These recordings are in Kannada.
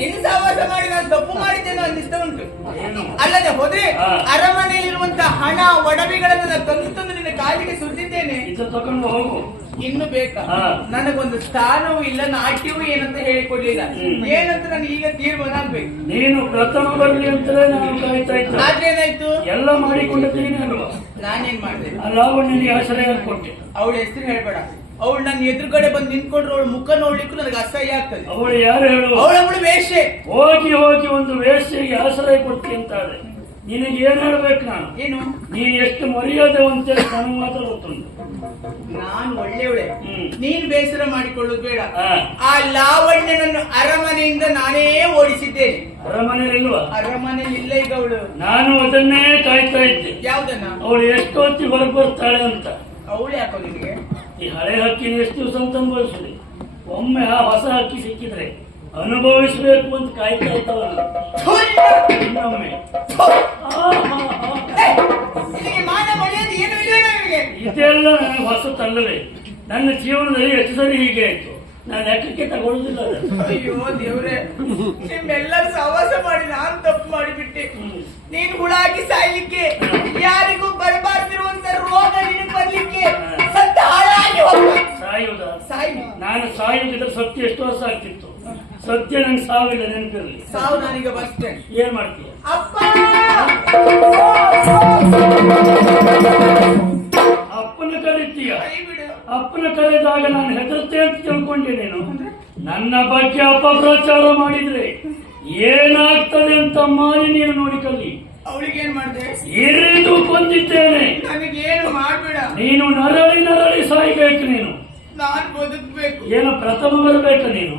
ನಿನ್ನ ಸಹವಾಸ ಮಾಡಿ ನಾನು ತಪ್ಪು ಮಾಡಿದ್ದೇನೆ ಅನ್ನಿಸ್ತಾ ಉಂಟು. ಅಲ್ಲದೆ ಹೋದ್ರೆ ಅರಮನೆಯಲ್ಲಿರುವಂತಹ ಹಣ ಒಡವೆಗಳನ್ನು ನಾನು ತಂದು ನಿನ್ನ ಕಾಲಿಗೆ ಸುರಿದಿದ್ದೇನೆ. ತಗೊಂಡು ಹೋಗು. ಇನ್ನು ಬೇಕಾ? ನನಗೊಂದು ಸ್ಥಾನವೂ ಇಲ್ಲ, ನಾಟ್ಯವೂ ಏನಂತ ಹೇಳಿಕೊಡ್ಲಿಲ್ಲ. ಏನಂತ ನಾನು ಈಗ ತೀರ್ಮಾನ ಆಗ್ಬೇಕು. ನೀನು ಪ್ರಥಮ ಬರ್ಲಿ ಅಂತಲೇ ನಾನು ಕಾಯ್ತಾ ಇದ್ದೆ. ಆದ್ರೆ ಏನಾಯ್ತು? ಎಲ್ಲ ಮಾಡಿಕೊಂಡಿದ್ದೀನಿ ಅಲ್ವಾ? ನಾನೇನ್ ಮಾಡಿದೆ? ಲಾವಣ್ಯನಿಗೆ ಆಶ್ರಯ ಕೊಟ್ಟೆ. ಅವಳ ಹೆಸರು ಹೇಳ್ಬೇಡ. ಅವಳು ನನ್ನ ಎದುರುಗಡೆ ಬಂದು ನಿಂತ್ಕೊಂಡ್ರು ಅವಳು ಮುಖ ನೋಡ್ಲಿಕ್ಕೂ ನನಗೆ ಅಸಹ್ಯ ಆಗ್ತದೆ. ಅವಳು ಯಾರು ಹೇಳು? ಅವಳು ವೇಶ್ಯೆ. ಹೋಗಿ ಒಂದು ವೇಶ್ಯೆಗೆ ಆಶ್ರಯ ಕೊಡ್ತಿ ಅಂತಾಳೆ. ನಿನಗೆ ಏನ್ ಹೇಳ್ಬೇಕು ನಾನು? ಏನು? ನೀನ್ ಎಷ್ಟು ಮರ್ಯಾದೆ ಅಂತೇಳಿ ನನಗೆ ಮಾತ್ರ ಗೊತ್ತುಂಟು. ನಾನು ಒಳ್ಳೆಯವಳೆ, ನೀನ್ ಬೇಸರ ಮಾಡಿಕೊಳ್ಳೋದು ಬೇಡ. ಆ ಲಾವಣ್ಯನನ್ನು ಅರಮನೆಯಿಂದ ನಾನೇ ಓಡಿಸಿದ್ದೇನೆ. ಅರಮನೆಯಲ್ಲಿಲ್ವಾ? ಅರಮನೆಯಲ್ಲಿ ಇಲ್ಲ ಈಗ ಅವಳು. ನಾನು ಅದನ್ನೇ ಕಾಯ್ತಾ ಇದ್ದೆ. ಯಾವ್ದನ್ನ? ಅವಳು ಎಷ್ಟು ಹೊತ್ತಿ ಹೊರಗೆ ಬರ್ತಾಳೆ ಅಂತ. ಅವಳು ಯಾಕೋ ನಿನಗೆ? ಈ ಹಳೆ ಹಕ್ಕಿನ ಎಷ್ಟು ದಿವಸ ಅಂತ ಅನುಭವಿಸಲಿ. ಒಮ್ಮೆ ಆ ಹೊಸ ಹಕ್ಕಿ ಸಿಕ್ಕಿದ್ರೆ ಅನುಭವಿಸಬೇಕು ಅಂತ ಕಾಯ್ತಾ ಇದ್ದವಲ್ಲ. ಇನ್ನೊಮ್ಮೆ ಇದೆಲ್ಲ ನನಗೆ ಹೊಸತಲ್ಲವೇ. ನನ್ನ ಜೀವನದಲ್ಲಿ ಎಷ್ಟು ಸರಿ ಹೀಗೆ ಆಯ್ತು. ನಾನು ಲೆಕ್ಕಕ್ಕೆ ತಗೊಳ್ಳುದಿಲ್ಲ. ಅಯ್ಯೋ ದೇವ್ರೆ, ನಿಮ್ಮೆಲ್ಲರೂ ಸಹವಾಸ ಮಾಡಿ ನಾನು ತಪ್ಪು ಮಾಡಿಬಿಟ್ಟೆ. ನೀನು ಹುಳಾಗಿ ಸಾಯ್ಲಿಕ್ಕೆ, ಯಾರಿಗೂ ಬರಬಾರ್ದಿರುವಂತ ರೋಗ ನಿನಗೆ ಬರ್ಲಿಕ್ಕೆ, ಸತ್ತ ಹಾಳಾಗಿ ಸಾಯುವುದ? ಸಾಯಿ. ನಾನು ಸಾಯುವುದಿದ್ರೆ ಸತ್ಯ ಎಷ್ಟು ವರ್ಷ ಆಗ್ತಿತ್ತು. ಸತ್ಯ ನಂಗೆ ಸಾವಿಲ್ಲ, ನೆನಪಿರಲಿ. ಸಾವು ನಾನೀಗ ಬರ್ತೇನೆ. ಏನ್ ಮಾಡ್ತೀಯ? ಅಪ್ಪ ಅಪ್ಪನ ಕರೀತೀಯ? ಅಪ್ಪನ ಕರೆದಾಗ ನಾನು ಹೆದರುತ್ತೆ ಅಂತ ತಿಳ್ಕೊಂಡೆ. ನೀನು ನನ್ನ ಬಗ್ಗೆ ಅಪಪ್ರಚಾರ ಮಾಡಿದ್ರೆ ಏನಾಗ್ತದೆ ಅಂತ ಮಾರಿ ನೀನು ನೋಡಿಕೊಳ್ಳಿ. ಅವಳಿಗೇನ್ ಮಾಡಿದೆ? ಇರಿದು ಕೊಂದಿದ್ದೇನೆ. ನನಗೇನು ಮಾಡ್ಬೇಡ. ನೀನು ನರಳಿ ಸಾಯ್ಬೇಕು. ನೀನು ನಾನು ಬದುಕ್ಬೇಕು. ಏನು ಪ್ರಥಮ ಬರಬೇಕು ನೀನು?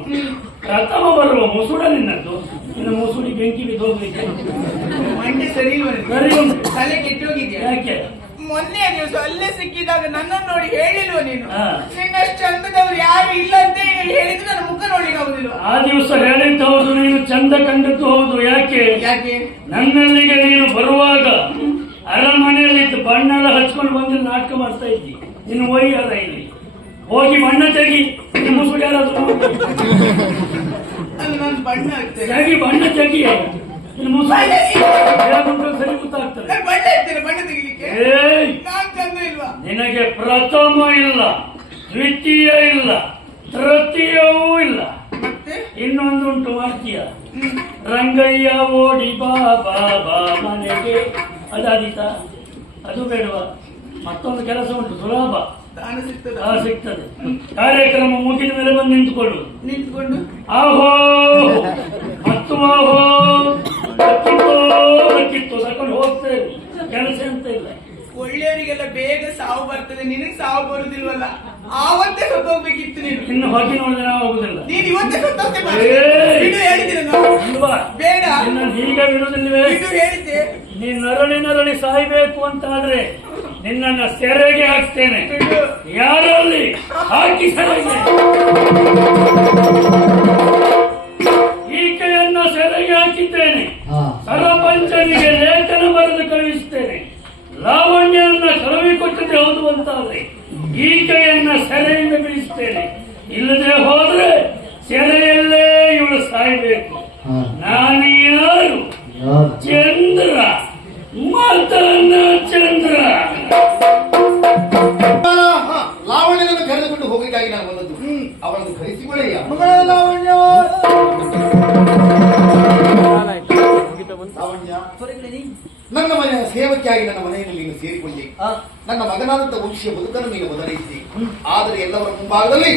ಪ್ರಥಮ ಬರುವ ಮುಸುಡ ನಿನ್ನದ್ದು. ನಿನ್ನ ಮುಸುಡಿ ಬೆಂಕಿ ಬಿದ್ದೋಗ್ಲಿಕ್ಕೆ ಮಂಡೆ ಸರಿ ಸರಿ ಉಂಟು. ತಲೆ ಕೆಟ್ಟೋಗಿದ್ಯಾ? ಯಾಕೆ? ಮೊನ್ನೆ ದಿವಸ ಅಲ್ಲೇ ಸಿಕ್ಕಿದಾಗ ನನ್ನನ್ನು ನೋಡಿ ಹೇಳಿಲ್ವ ನೀನು? ನಿನ್ನಷ್ಟು ಚಂದದವ್ರು ಯಾರು ಇಲ್ಲ ಅಂತ ಹೇಳಿದ್ರೆ ನನ್ನ ಮುಖ ನೋಡ್ಲಿಕ್ಕೆ ಆಗುದಿಲ್ಲ. ಆ ದಿವಸ ಹೇಳಿದ್ದು ಹೌದು, ನೀನು ಚಂದ ಕಂಡದ್ದು ಹೌದು. ಯಾಕೆ? ನನ್ನಲ್ಲಿಗೆ ನೀನು ಬರುವಾಗ ಅರಮನೆಯಲ್ಲಿದ್ದು ಬಣ್ಣ ಎಲ್ಲ ಹಚ್ಕೊಂಡು ಬಂದು ನಾಟಕ ಮಾಡ್ತಾ ಇದ್ದಿ. ನೀನು ಒಯ್ಯಲ್ಲ. ಇಲ್ಲಿ ಹೋಗಿ ಬಣ್ಣ ತೆಗಿ. ಮುಸುಡಿ ಯಾರಾದ್ರೂ ಬಣ್ಣ ಬಣ್ಣ ತೆಗಿ. ಸರಿ ಗೊತ್ತಾಗ್ತದೆ. ನಿನಗೆ ಪ್ರಥಮ ಇಲ್ಲ, ದ್ವಿತೀಯ ಇಲ್ಲ, ತೃತೀಯವೂ ಇಲ್ಲ. ಇನ್ನೊಂದುಂಟು ಮಾಡ್ತೀಯ. ರಂಗಯ್ಯ ಓಡಿ ಬಾ ಬಾ ಬಾ ಮನೆಗೆ. ಅದಾದೀತ? ಅದು ಬೇಡವಾ? ಮತ್ತೊಂದು ಕೆಲಸ ಉಂಟು, ಸುಲಭ ಸಿಗ್ತದೆ. ಕಾರ್ಯಕ್ರಮ ಮುಗಿದ ಮೇಲೆ ಬಂದು ನಿಂತ್ಕೊಂಡು ಆಹೋ ಮತ್ತು ಆಹೋ ಕಿತ್ತು ತಕೊಂಡು ಹೋಗ್ತೇವೆ. ಕೆಲಸ ಅಂತ ಇಲ್ಲ. ಒಳ್ಳೆಯವರಿಗೆಲ್ಲ ಬೇಗ ಸಾವು ಬರ್ತದೆ, ನಿನಗೆ ಸಾವು ಬರುದಿಲ್ವಲ್ಲ? ಆವತ್ತೇ ಸತ್ತೋಗ್ಬೇಕಿತ್ತು ನೀನು. ಇನ್ನು ಹೊಗೆ ನೋಡಿದ್ರೆ ನಾವು ಹೋಗುದಿಲ್ಲ. ನೀನು ಇವತ್ತೇ ಸತ್ತೋಗ್ತೇವೆ ಬೇಡ. ಈಗ ಬಿಡುದಿಲ್ವೇ? ಹೇಳಿದ್ದೆ. ನೀನು ನರಳಿ ಸಾಯ್ಬೇಕು ಅಂತ ಆದ್ರೆ ನಿನ್ನನ್ನು ಸೆರೆಗೆ ಹಾಕ್ತೇನೆ. ಯಾರಲ್ಲಿ ಹಾಕಿ ಸೆರೆಗೆ. ಈಕೆಯನ್ನ ಸೆರೆಗೆ ಹಾಕಿದ್ದೇನೆ. ಸರಪಂಚನಿಗೆ ಲೇಖನ ಬರೆದು ಕಳುಹಿಸುತ್ತೇನೆ. ಲಾವಣ್ಯನ್ನ ಕಳುಹಿಕೊಟ್ಟದೆ ಹೌದು ಅಂತಾದ್ರೆ ಈಕೆಯನ್ನ ಸೆರೆಯಿಂದ ಬಿಡಿಸ್ತೇನೆ. ಇಲ್ಲದೆ ಹೋದ್ರೆ ಸೆರೆಯಲ್ಲೇ ಇವಳು ಸಾಯ್ಬೇಕು. ನಾನು ಯಾರು? ಚಂದ್ರ. ಮಾತನ್ನ ಚಂದ್ರ. ಲಾವಣ್ಯನನ್ನು ಕರೆದುಕೊಂಡು ಹೋಗಲಿಕ್ಕಾಗಿ ನಾನು ಬಂದದ್ದು. ಅವಳನ್ನು ಕರೆಸಿಕೊಳ್ಳಯ್ಯ. ಲಾವಣ್ಯ, ನನ್ನ ಮನೆಯ ಸೇವಕಿಯಾಗಿ ನನ್ನ ಮನೆಯಲ್ಲಿ ನೀನು ಸೇರಿಕೊಳ್ಳಿ. ನನ್ನ ಮಗನಾದಂತ ವಂಶೀಯ ಬದುಕನ್ನು ನೀನು ಬದಲಿಸಿ. ಆದರೆ ಎಲ್ಲವರ ಮುಂಭಾಗದಲ್ಲಿ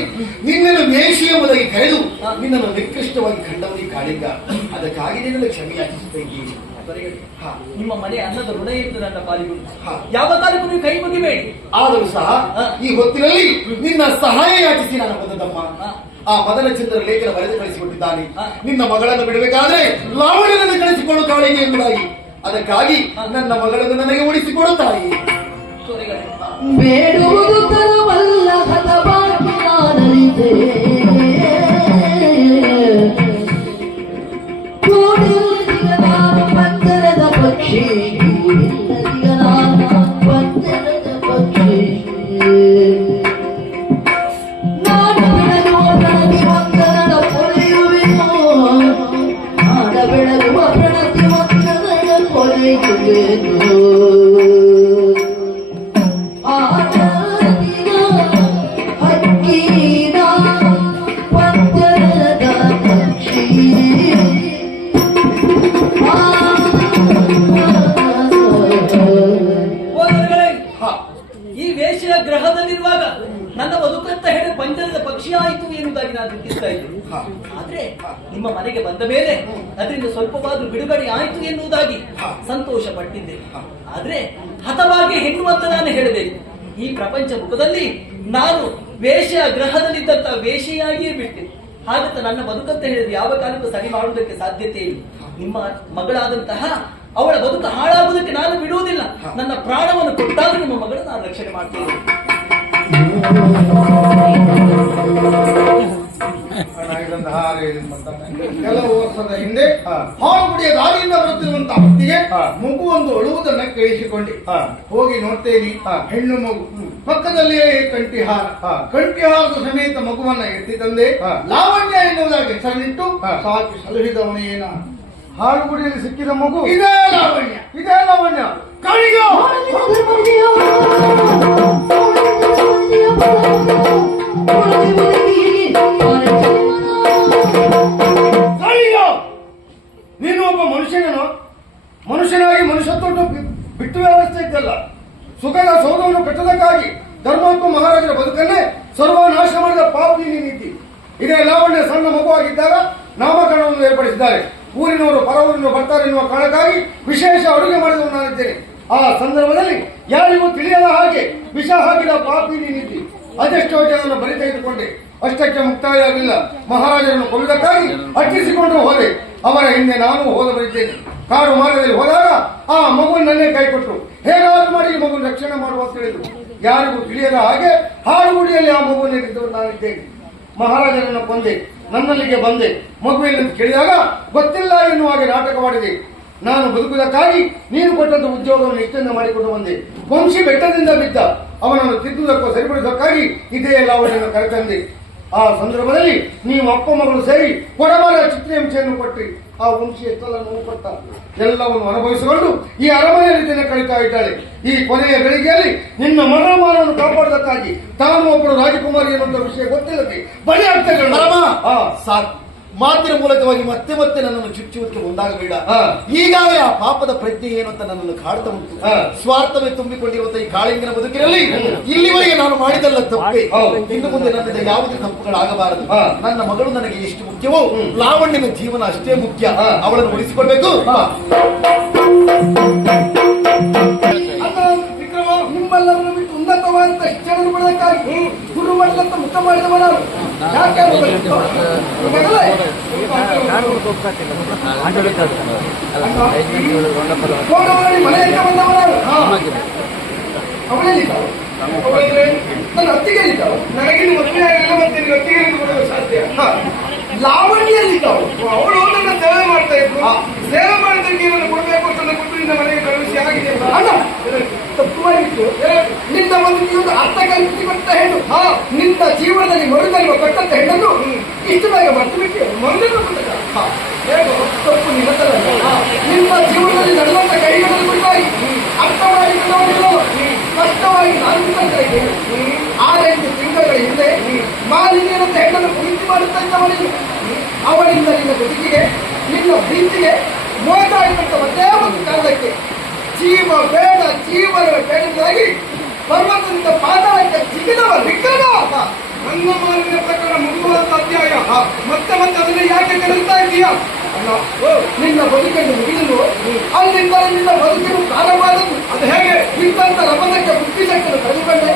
ನಿನ್ನನ್ನು ವೇಷಿಯ ಮೊದಲಿಗೆ ಕರೆದು ನಿನ್ನನ್ನು ನಿಕೃಷ್ಟವಾಗಿ ಕಂಡವನಿಗೆ ಕಾಳಿಂಗ. ಅದಕ್ಕಾಗಿ ನಿನ್ನನ್ನು ಕ್ಷಮೆ ಯಾಚಿಸುತ್ತಾ ಇದ್ದೀನಿ. ನಿಮ್ಮ ಮನೆ ಅನ್ನದ ಋಣ ಇತ್ತು ನನ್ನ ಪಾಲಿಗೆ. ಯಾವ ಕಾಲಕ್ಕೂ ನೀವು ಕೈ ಮುಗಿಬೇಡಿ. ಆದರೂ ಸಹ ಈ ಹೊತ್ತಿನಲ್ಲಿ ನಿನ್ನ ಸಹಾಯ ಯಾಚಿಸಿ ನಾನು ಬಂದದಮ್ಮ. ಆ ಮದನ ಚಂದ್ರ ಲೇಖನ ಬರೆದು ಕಳಿಸಿಕೊಟ್ಟಿದ್ದಾನೆ. ನಿನ್ನ ಮಗಳನ್ನು ಬಿಡಬೇಕಾದ್ರೆ ಲಾವಣ್ಯನನ್ನು ಕಳಿಸಿಕೊಡು ಕಾಳಿಗೆ ಎಂಬುದಾಗಿ. ಅದಕ್ಕಾಗಿ ನನ್ನ ಮಗಳನ್ನು ನನಗೆ ಉಳಿಸಿಕೊಡು ತಾಯಿ. ಬೇಡುವುದು ತರುವಲ್ಲ ಹತಭಾಗ್ಯ ನಾನರಿತೆ. ಕೂಡಿಲ್ಲದಿಗ ನಾನು ಪಂಜರದ ಪಕ್ಷಿ, ಕೂಡಿಲ್ಲದಿಗ ನಾನು ಪಂಜರದ ಪಕ್ಷಿ. ನಾನು ಬೆಳೆದು ನನಗೆ ಮಂಗಲನ ಪೊಳೆಯುವೆನು. ಕಾಯುವೆನು ಆನಂದಿನ ಹಕ್ಕಿನ ಪಂಜರದ ಪಕ್ಷಿ ಓನರ್ಗಳೇ, ಈ ವೇಷಿಯ ಗ್ರಹದಲ್ಲಿರುವಾಗ ನನ್ನ ಬದುಕಂತ ಹೇಳಿ ಪಂಜರದ ಪಕ್ಷಿ ಆಯಿತು ಎನ್ನುವುದಾಗಿ ನಾನು ಚಿಂತಿಸ್ತಾ ಇದ್ದೆ. ಆದ್ರೆ ನಿಮ್ಮ ಮನೆಗೆ ಬಂದ ಮೇಲೆ ಅದರಿಂದ ಸ್ವಲ್ಪವಾದ್ರೂ ಬಿಡುಗಡೆ ಆಯಿತು ಎನ್ನುವುದಾಗಿ ಸಂತೋಷ ಪಟ್ಟಿದ್ದೆ. ಆದ್ರೆ ಹತವಾಗಿ ಹೆಣ್ಣು ಅಂತ ನಾನು ಹೇಳಬೇಕು. ಈ ಪ್ರಪಂಚ ಮುಖದಲ್ಲಿ ನಾನು ವೇಷಿಯ ಗ್ರಹದಲ್ಲಿದ್ದಂತ ವೇಷಿಯಾಗಿಯೇ ಬಿಟ್ಟೆ. ಹಾಗಂತ ನನ್ನ ಬದುಕಂತ ಹೇಳಿದ್ರೆ ಯಾವ ಕಾಲಕ್ಕೂ ಸರಿ ಮಾಡುವುದಕ್ಕೆ ಸಾಧ್ಯತೆ ಇಲ್ಲ. ನಿಮ್ಮ ಮಗಳಾದಂತಹ ಅವಳ ಬದುಕು ಹಾಳಾಗುವುದಕ್ಕೆ ನಾನು ಬಿಡುವುದಿಲ್ಲ. ನನ್ನ ಪ್ರಾಣವನ್ನು ಕೊಟ್ಟಾದ್ರೂ ನಿಮ್ಮ ಮಗಳನ್ನು ನಾನು ರಕ್ಷಣೆ ಮಾಡ್ತೇನೆ. ಕೆಲವು ವರ್ಷದ ಹಿಂದೆ ಹಾಳುಗುಡಿಯ ದಾರಿಯಿಂದ ಬರುತ್ತಿರುವಂತಹ ಹೊತ್ತಿಗೆ ಮಗು ಒಂದು ಅಳುವುದನ್ನ ಕೇಳಿಸಿಕೊಂಡೆ. ಹೋಗಿ ನೋಡ್ತೇನೆ, ಹೆಣ್ಣು ಮಗು, ಪಕ್ಕದಲ್ಲಿಯೇ ಕಂಠಿಹಾರದ ಸಮೇತ ಮಗುವನ್ನ ಎತ್ತಿ ತಂದೆ. ಲಾವಣ್ಯ ಎನ್ನುವುದಾಗಿ ಹೆಸರಿಟ್ಟು ಸಾಕಿ ಸಲಹಿದವನೇನ ಹಾಳುಗುಡಿಯಲ್ಲಿ ಸಿಕ್ಕಿದ ಮಗು ಇದೇ ಲಾವಣ್ಯ ಕಾಣಿಗ ನೀನು ಒಬ್ಬ ಮನುಷ್ಯನಾಗಿ ಮನುಷ್ಯತ್ವ ಬಿಟ್ಟು ವ್ಯವಸ್ಥೆ ಇದ್ದಲ್ಲ. ಸುಖದ ಸೌಧವನ್ನು ಕಟ್ಟದಕ್ಕಾಗಿ ಧರ್ಮಾತ್ಮ ಮಹಾರಾಜರ ಬದುಕನ್ನೇ ಸರ್ವನಾಶ ಮಾಡಿದ ಪಾಪಿ ನೀನಿದ್ದಿ. ಇದೇ ಲಾವಣ್ಯ ಸಣ್ಣ ಮಗುವಾಗಿದ್ದಾಗ ನಾಮಕರಣವನ್ನು ಏರ್ಪಡಿಸಿದ್ದಾರೆ. ಊರಿನವರು ಪರವೂರಿನವರು ಬರ್ತಾರೆ ಎನ್ನುವ ಕಾರಣಕ್ಕಾಗಿ ವಿಶೇಷ ಅಡುಗೆ ಮಾಡಿದವರು ನಾನಿದ್ದೇನೆ. ಆ ಸಂದರ್ಭದಲ್ಲಿ ಯಾರಿಗೂ ತಿಳಿಯದ ಹಾಗೆ ವಿಷ ಹಾಕಿದ ಪಾಪಿ ನೀನಿದ್ದಿ. ಅದೆಷ್ಟೋ ಜನರನ್ನು ಬಲಿ ತೆಗೆದುಕೊಂಡೆ. ಅಷ್ಟಕ್ಕೆ ಮುಕ್ತಾಯ ಆಗಲಿಲ್ಲ. ಮಹಾರಾಜರನ್ನು ಕೊಲ್ಲುವುದಕ್ಕಾಗಿ ಅಟ್ಟಿಸಿಕೊಂಡು ಹೋದೆ. ಅವರ ಹಿಂದೆ ನಾನು ಹೋದವರಿದ್ದೇನೆ. ಕಾಡು ಮಾರ್ಗದಲ್ಲಿ ಹೋದಾಗ ಆ ಮಗುವನ್ನೇ ಕೈಕೊಟ್ಟರು. ಹೇಗಾದ್ರೂ ಮಾಡಿ ಈ ಮಗುವನ್ನು ರಕ್ಷಣೆ ಮಾಡುವ ಅಂತ ಹೇಳಿದ್ರು. ಯಾರಿಗೂ ತಿಳಿಯದ ಹಾಗೆ ಹಾಡುಗುಡಿಯಲ್ಲಿ ಆ ಮಗುವನ್ನು ಇದ್ದವರು ನಾನಿದ್ದೇನೆ. ಮಹಾರಾಜರನ್ನು ಕೊಂದೆ, ನನ್ನಲ್ಲಿಗೆ ಬಂದೆ. ಮಗುವಿನಲ್ಲಿ ಕೇಳಿದಾಗ ಗೊತ್ತಿಲ್ಲ ಎನ್ನುವ ಹಾಗೆ ನಾಟಕವಾಡಿದೆ. ನಾನು ಬದುಕುವುದಕ್ಕಾಗಿ ನೀನು ಕೊಟ್ಟಂತ ಉದ್ಯೋಗವನ್ನು ಇಷ್ಟೆಂದು ಮಾಡಿಕೊಂಡು ಬಂದೆ. ವಂಶಿ ಬೆಟ್ಟದಿಂದ ಬಿದ್ದ, ಅವನನ್ನು ತಿದ್ದುವುದಕ್ಕೂ ಸರಿಪಡಿಸುವುದಕ್ಕಾಗಿ ಇದೇ ಲಾವಣಿಯನ್ನು ಕರೆತಂದೆ. ಆ ಸಂದರ್ಭದಲ್ಲಿ ನೀವು ಅಪ್ಪ ಮಗಳು ಸೇರಿ ಕೊಡಬಾರ ಚಿತ್ರಹಿಂಸೆಯನ್ನು ಕೊಟ್ಟಿ ಆ ವಂಶಿ ಎಷ್ಟೆಲ್ಲ ನೋವು ಕೊಟ್ಟ ಎಲ್ಲವನ್ನು ಅನುಭವಿಸಿಕೊಂಡು ಈ ಅರಮನೆಯಲ್ಲಿ ದಿನ ಕಳೀತಾ ಇದ್ದಾಳೆ. ಈ ಕೊನೆಯ ಗಳಿಗೆಯಲ್ಲಿ ನಿನ್ನ ಮಗಳ ಮಾನವನ್ನು ಕಾಪಾಡುವುದಕ್ಕಾಗಿ ತಾನು ಒಬ್ಬರು ರಾಜಕುಮಾರಿ ಎನ್ನುವಂತ ವಿಷಯ ಗೊತ್ತಿಲ್ಲದೆ ಬಲಿ ಆಗ್ತದೆ. ಸಾಕು, ಮಾತಿನ ಮೂಲಕವಾಗಿ ಮತ್ತೆ ಮತ್ತೆ ನನ್ನನ್ನು ಚುಚ್ಚುವುದಕ್ಕೆ ಮುಂದಾಗಬೇಡ. ಈಗಾಗಲೇ ಆ ಪಾಪದ ಪ್ರಜ್ಞೆ ಏನು ಅಂತ ನನ್ನನ್ನು ಕಾಡ್ತಾ ಉಂಟು. ಸ್ವಾರ್ಥವೇ ತುಂಬಿಕೊಂಡಿರುವಂತಹ ಈ ಕಾಳಿಂಗನ ಬದುಕಿನಲ್ಲಿ ಇಲ್ಲಿವರೆಗೆ ನಾನು ಮಾಡಿದಲ್ಲ ತಪ್ಪೆ. ಇನ್ನು ಮುಂದೆ ನನ್ನಿಂದ ಯಾವುದೇ ತಪ್ಪುಗಳಾಗಬಾರದು. ನನ್ನ ಮಗಳು ನನಗೆ ಎಷ್ಟು ಮುಖ್ಯವೋ ಲಾವಣ್ಯನ ಜೀವನ ಅಷ್ಟೇ ಮುಖ್ಯ. ಅವಳನ್ನು ಉಳಿಸಿಕೊಳ್ಬೇಕು. ನಿಮ್ಮೆಲ್ಲರನ್ನು ಬಿಟ್ಟು ಉನ್ನತವಾದಂತ ಶಿಕ್ಷಣ ಪಡೆದಕ್ಕಾಗಿ ಗುರುಮಟ್ಟದಂತ ಮುಖ ಮಾಡಿದವ ನಾನು. ಮನೆಯಿಂದ ಬಂದವ ನಾನು. ಅವಳಲ್ಲಿ ನನ್ನ ಅತ್ತಿಗೆ ಇದ್ದಾವ. ನನಗಿನ್ನು ಮದುವೆ ಆಗಿಲ್ಲ, ಮತ್ತೆ ಅತ್ತಿಗೆ ಬರಲು ಸಾಧ್ಯ. ಲಾವಣ್ಯಲ್ಲಿದ್ದಾವು. ಅವಳು ನನ್ನ ಸೇವೆ ಮಾಡ್ತಾ ಇದ್ರು. ಸೇವೆ ಮಾಡಿದ್ದಕ್ಕೆ ಏನನ್ನು ಕೊಡಬೇಕು ಅಂತ ಕೊಟ್ಟು ನಿನ್ನ ಮನೆಗೆ ಕಳುಹಿಸಿ ಆಗಿದೆ. ಅಲ್ಲ, ತಪ್ಪು ಮಾಡಿತ್ತು. ನಿನ್ನ ಒಂದು ಜೀವನ ಅರ್ಥ ಕಲ್ಪಿಸಿಕೊಟ್ಟ ಹೆಣ್ಣು, ನಿನ್ನ ಜೀವನದಲ್ಲಿ ಮರುಕಲ್ವ ಕೊಟ್ಟಂತ ಹೆಣ್ಣನ್ನು ಇಷ್ಟು ಬೇಗ ಬರ್ತು ಬಿಟ್ಟು ಮೊದಲು ಹೇಗೋ ತಪ್ಪು ನಿಲ್ಲತ್ತಲ್ಲ. ನಿಮ್ಮ ಜೀವನದಲ್ಲಿ ನಡೆದಂತ ಕೈಗಳನ್ನು ಬಿಟ್ಟಾಗಿ ಅರ್ಥ ಮಾಡಿಕೊಳ್ಳಲು ಸ್ಪಷ್ಟವಾಗಿ ನಾನು ತಂತ್ರ ಇದ್ದೇನೆ. 6-8 ತಿಂಗಳ ಹಿಂದೆ ಮಾಲಿನ್ಯರಂತ ಹೆಣ್ಣನ್ನು ಪ್ರೀತಿ ಮಾಡುತ್ತವನಿಗೆ ಅವನಿಂದ ನಿನ್ನ ಬದುಕಿಗೆ, ನಿನ್ನ ಪ್ರೀತಿಗೆ ಮೋಸ ಆಯಿತಂತ ಒಂದೇ ಒಂದು ಕಾರಣಕ್ಕೆ ಜೀವ ಬೇಡ, ಜೀವನ ಬೇಡದಾಗಿ ಪರ್ವತದಿಂದ ಪಾತಾಳಕ್ಕೆ ಜಿಗಿದವ ವಿಕ್ರಮ. ನನ್ನ ಮಾಲಿನ್ಯ ಪ್ರಕಾರ ಮುಗಿಯುವಂತ ಅಧ್ಯಾಯ ಮತ್ತೆ ಮತ್ತೆ ಅದನ್ನ ಯಾಕೆ ಕಲಿಸ್ತಾ ಇದೀಯಾ? ನಿನ್ನ ಬದುಕನ್ನು ಮುಗಿದಲು ಅಲ್ಲಿಂದ ನಿನ್ನ ಬದುಕಿನ ಪ್ರಾರಂಭವಾದದ್ದು. ಅದು ಹೇಗೆ ಇದ್ದಂತ ರಮಣಕ್ಕೆ ಬುದ್ಧಿಶಕ್ತಿಯನ್ನು ಕಳೆದುಕೊಂಡೆ.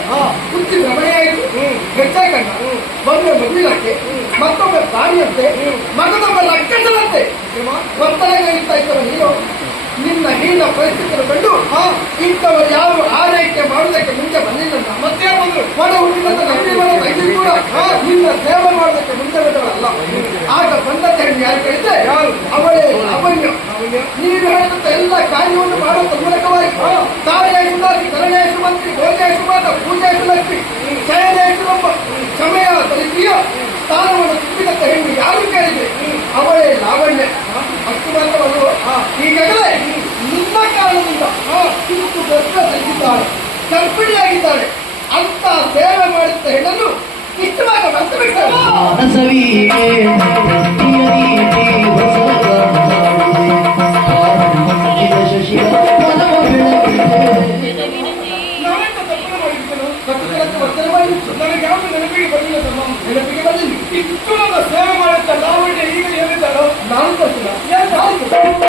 ಬುದ್ಧಿ ಭ್ರಮಣೆಯಾಯಿತು, ಹೆಚ್ಚಾಗಣ್ಣ ಒಮ್ಮೆ ಮಗುವಿನಂತೆ, ಮತ್ತೊಮ್ಮೆ ಪ್ರಾಣಿಯಂತೆ, ಮಗದೊಮ್ಮೆ ಲಕ್ಕಸದಂತೆ ಒತ್ತಡಗೆ ಇರ್ತಾ ಇದ್ದವ ನೀನು. ನಿನ್ನ ಹೀನ ಪರಿಸ್ಥಿತಿಯನ್ನು ಕಂಡು ಇಂಥವರು ಯಾರು ಆರೈಕೆ ಮಾಡುವುದಕ್ಕೆ ಮುಂದೆ ಬಂದಿಲ್ಲ. ಮತ್ತೆ ಬಂದರು ಒಡ ಹುಟ್ಟಿದಂತ ನಂಬಿ ಕೂಡ ನಿನ್ನ ಸೇವೆ ಮಾಡುವುದಕ್ಕೆ ಮುಂದೆ ಬಂದವರಲ್ಲ. ಆಗ ಬಂದಂತ ಹೆಣ್ಣು ಯಾರು ಕಳಿತೆ ಅವಳೇ ಲಾವಣ್ಯ. ನೀನು ಹೇಳಿದಂತ ಎಲ್ಲ ಕಾರ್ಯವನ್ನು ಮಾಡುವ ಮೂಲಕವಾಗಿ ತಾಯಿಯಾಗಿ ತರಣೇಶು ಮಂತ್ರಿ, ಭೋಜೇಶು ಮಾತ, ಪೂಜೇಶು ಲಕ್ಷ್ಮಿ, ಶಯನೇಶು ಎಂಬ ಸಮಯ ತಲುಪಿಯ ಸ್ಥಾನವನ್ನು ತುಂಬಿದಂತ ಹೆಣ್ಣು ಯಾರು ಕೇಳಿದೆ ಅವಳೇ ಲಾವಣ್ಯ. ಅಷ್ಟು ಮಾತ್ರವಲ್ಲ, ಈಗಾಗಲೇ ನಿನ್ನ ಕಾಲ ಗರ್ಭಿಣಿಯಾಗಿದ್ದಾಳೆ ಅಂತ ಸೇವೆ ಮಾಡುತ್ತ ಹೆಣ್ಣನ್ನು ಇಷ್ಟವಾಗ ಮರ್ತು ಬಿಡ್ತಾಳೆ. ನಾವೆಂತ ತಪ್ಪು ಮಾಡಿಬಿಟ್ಟನು? ಕಟ್ಟುಕಳಕ್ಕೆ ವರ್ತನೆ ಮಾಡಿಬಿಟ್ಟು ನನಗೆ ಯಾವುದು ನೆನಪಿಗೆ ಬರಲಿಲ್ಲ ತಮ್ಮ. ನೆನಪಿಗೆ ಬಂದಿಲ್ಲ. ಇಷ್ಟು ನನ್ನ ಸೇವೆ ಮಾಡುತ್ತ ಲಾವಣ್ಯ ಈಗ ಏನಿದ್ದಾಳೋ ನಾನು ಗೊತ್ತಿಲ್ಲ. ಏನು